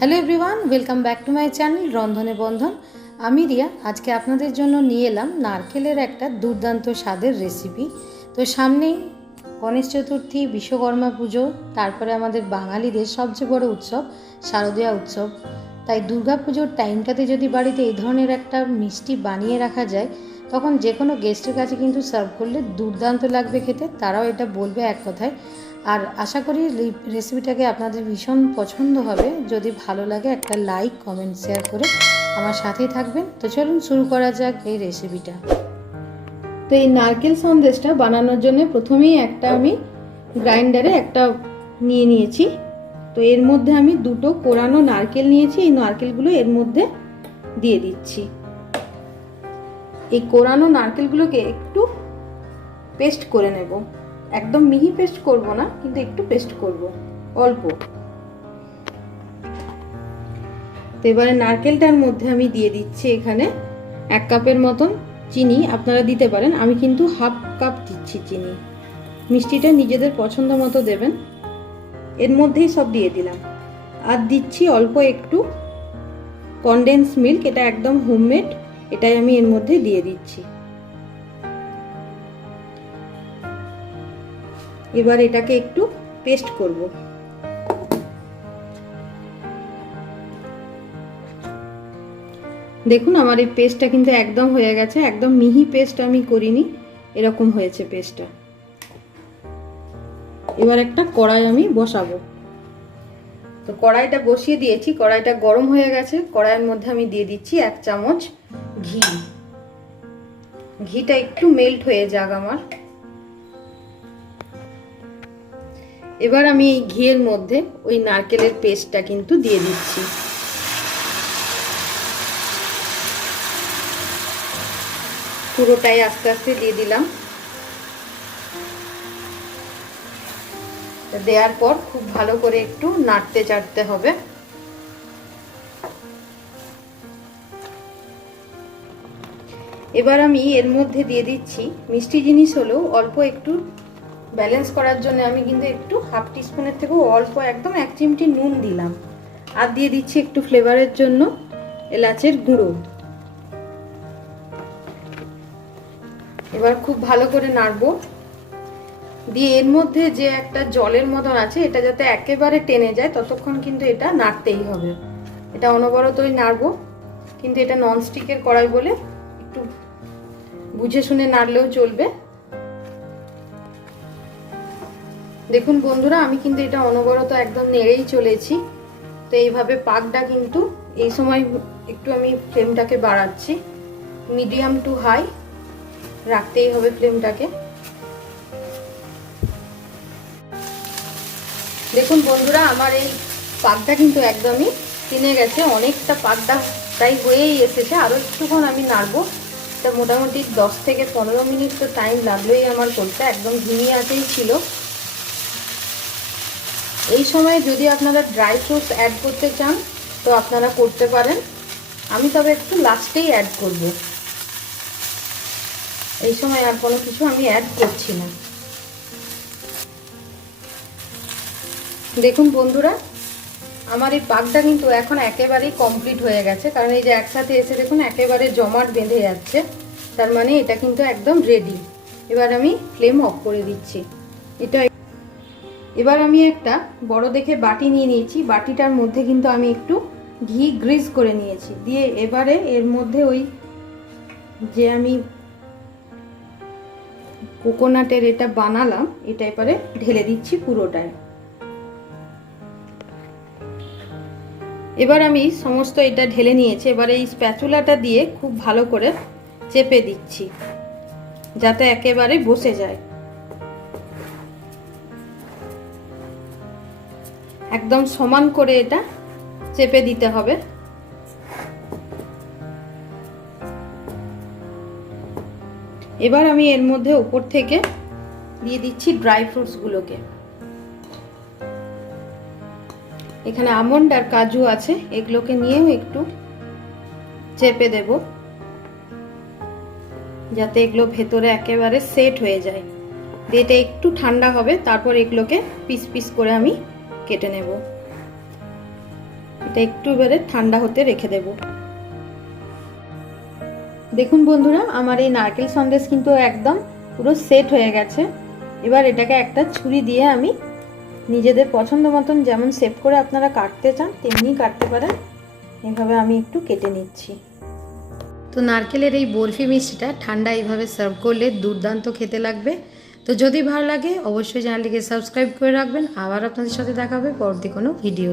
Hello everyone welcome back to my channel রন্ধনে বন্ধন আমি রিয়া, আজকে আপনাদের জন্য নিয়ে এলাম নারকেলের একটা দুর্দান্ত স্বাদের রেসিপি তো সামনেই গণেশ চতুর্থী, বিশ্বকর্মা পুজো, তারপরে আমাদের বাঙালিদের সবচেয়ে বড় উৎসব, শারদীয়া উৎসব। তাই পুজোর টাইমটাতে যদি বাড়িতে এই ধরনের একটা মিষ্টি বানিয়ে রাখা যায়, তখন যে কোনো গেস্টের কাছে কিন্তু সার্ভ করলে দুর্দান্ত লাগবে খেতে, তারাও এটা বলবে এক কথায়। আর আশা করি রেসিপিটাকে আপনাদের ভীষণ পছন্দ হবে। যদি ভালো লাগে একটা লাইক কমেন্ট শেয়ার করে আমার সাথেই থাকবেন। তো চলুন শুরু করা যাক এই রেসিপিটা তো এই নারকেল সন্দেশটা বানানোর জন্য প্রথমেই একটা আমি গ্রাইন্ডারে একটা নিয়ে নিয়েছি। তো এর মধ্যে আমি দুটো কোরানো নারকেল নিয়েছি। এই নারকেলগুলো এর মধ্যে দিয়ে দিচ্ছি। এই কোরানো নারকেলগুলোকে একটু পেস্ট করে নেব। একদম মিহি পেস্ট করব না, কিন্তু একটু পেস্ট করব, অল্প। তো এবারে নারকেলটার মধ্যে আমি দিয়ে দিচ্ছি এখানে এক কাপের মতন চিনি, আপনারা দিতে পারেন। আমি কিন্তু হাফ কাপ দিচ্ছি চিনি। মিষ্টিটা নিজেদের পছন্দ মতো দেবেন। এর মধ্যেই সব দিয়ে দিলাম। আর দিচ্ছি অল্প একটু কনডেন্স মিল্ক এটা একদম হোমমেড এটাই আমি এর মধ্যে দিয়ে দিচ্ছি। এবার এটাকে একটু পেস্ট করব। দেখুন, আমার এই পেস্টটা কিন্তু একদম হয়ে গেছে, একদম মিহি পেস্ট আমি করিনি, এরকম হয়েছে পেস্টটা। এবার একটা কড়াই আমি বসাবো। তো কড়াইটা বসিয়ে দিয়েছি, কড়াইটা গরম হয়ে গেছে, কড়াইয়ের মধ্যে আমি দিয়ে দিচ্ছি এক চামচ ঘি। ঘিটা একটু মেল্ট হয়ে যাক আমার। এবার আমি এই ঘিয়ের মধ্যে ওই নারকেলের পেস্টটা কিন্তু দিয়ে দিচ্ছি। পুরোটাই আস্তে আস্তে দিয়ে দিলাম। দেওয়ার পর খুব ভালো করে একটু নাড়তে চাড়তে হবে। এবার আমি এর মধ্যে দিয়ে দিচ্ছি। মিষ্টি জিনিস হলেও অল্প একটু ব্যালেন্স করার জন্য আমি কিন্তু একটু হাফ টিস্পুনের থেকেও অল্প একদম এক চিমটি নুন দিলাম। আর দিয়ে দিচ্ছি একটু ফ্লেভারের জন্য এলাচের গুঁড়ো। এবার খুব ভালো করে নাড়বো। দিয়ে এর মধ্যে যে একটা জলের মতন আছে, এটা যাতে একেবারে টেনে যায়, ততক্ষণ কিন্তু এটা নাড়তেই হবে। এটা অনবরতই নাড়বো। কিন্তু এটা ননস্টিকের কড়াই বলে একটু বুঝে শুনে নাড়লেও চলবে। দেখুন বন্ধুরা, আমি কিন্তু এটা অনবরত একদম নেড়েই চলেছি। তো এইভাবে পাকটা কিন্তু এই সময় একটু আমি ফ্লেমটাকে বাড়াচ্ছি। মিডিয়াম টু হাই রাখতেই হবে ফ্লেমটাকে। দেখুন বন্ধুরা, আমার এই পাকটা কিন্তু একদমই কিনে গেছে। অনেকটা পাকটা প্রায় হয়েই এসেছে। আরও একটুক্ষণ আমি নাড়বো। এটা মোটামুটি দশ থেকে পনেরো মিনিট তো টাইম লাগলোই আমার করতে। একদম ধিমি আছেই ছিল। এই সময় যদি আপনারা ড্রাই ফ্রুটস অ্যাড করতে চান, তো আপনারা করতে পারেন। আমি তবে একটু লাস্টেই অ্যাড করব। এই সময় আর কোনো কিছু আমি অ্যাড করছি না। দেখুন বন্ধুরা, আমার এই পাকটা কিন্তু এখন একেবারেই কমপ্লিট হয়ে গেছে। কারণ এই যে একসাথে এসে দেখুন, একেবারে জমাট বেঁধে যাচ্ছে। তার মানে এটা কিন্তু একদম রেডি এবার আমি ফ্লেম অফ করে দিচ্ছি। এটা এবার আমি একটা বড় দেখে বাটি নিয়ে নিয়েছি। বাটিটার মধ্যে কিন্তু আমি একটু ঘি গ্রিজ করে নিয়েছি। দিয়ে এবারে এর মধ্যে ওই যে আমি কোকোনাটের এটা বানালাম, এটা এবারে ঢেলে দিচ্ছি পুরোটায়। এবার আমি সমস্ত এটা ঢেলে নিয়েছি। এবার এই স্প্যাচুলাটা দিয়ে খুব ভালো করে চেপে দিচ্ছি, যাতে একেবারে বসে যায়। একদম সমান করে এটা চেপে দিতে হবে। এবার আমি এর মধ্যে উপর থেকে দিয়ে দিচ্ছি ড্রাই ফ্রুটসগুলোকে এখানে আমন্ড আর কাজু আছে, এগুলোকে নিয়েও একটু চেপে দেব। যাতে এগুলো ভেতরে একেবারে সেট হয়ে যায়। এটা একটু ঠান্ডা হবে, তারপর এগুলোকে পিস পিস করে আমি কেটে নেব। এটা একটু এবারে ঠান্ডা হতে রেখে দেব। দেখুন বন্ধুরা, আমার এই নারকেল সন্দেশ কিন্তু একদম পুরো সেট হয়ে গেছে। এবার এটাকে একটা ছুরি দিয়ে আমি নিজেদের পছন্দ মতন যেমন সেভ করে আপনারা কাটতে চান, তেমনি কাটতে পারেন। এভাবে আমি একটু কেটে নিচ্ছি। তো নারকেলের এই বরফি মিষ্টিটা ঠান্ডা এইভাবে সার্ভ করলে দুর্দান্ত খেতে লাগবে। তো যদি ভালো লাগে, অবশ্যই চ্যানেলটিকে সাবস্ক্রাইব করে রাখবেন। আবার আপনাদের সাথে দেখা হবে পরবর্তী কোনো ভিডিও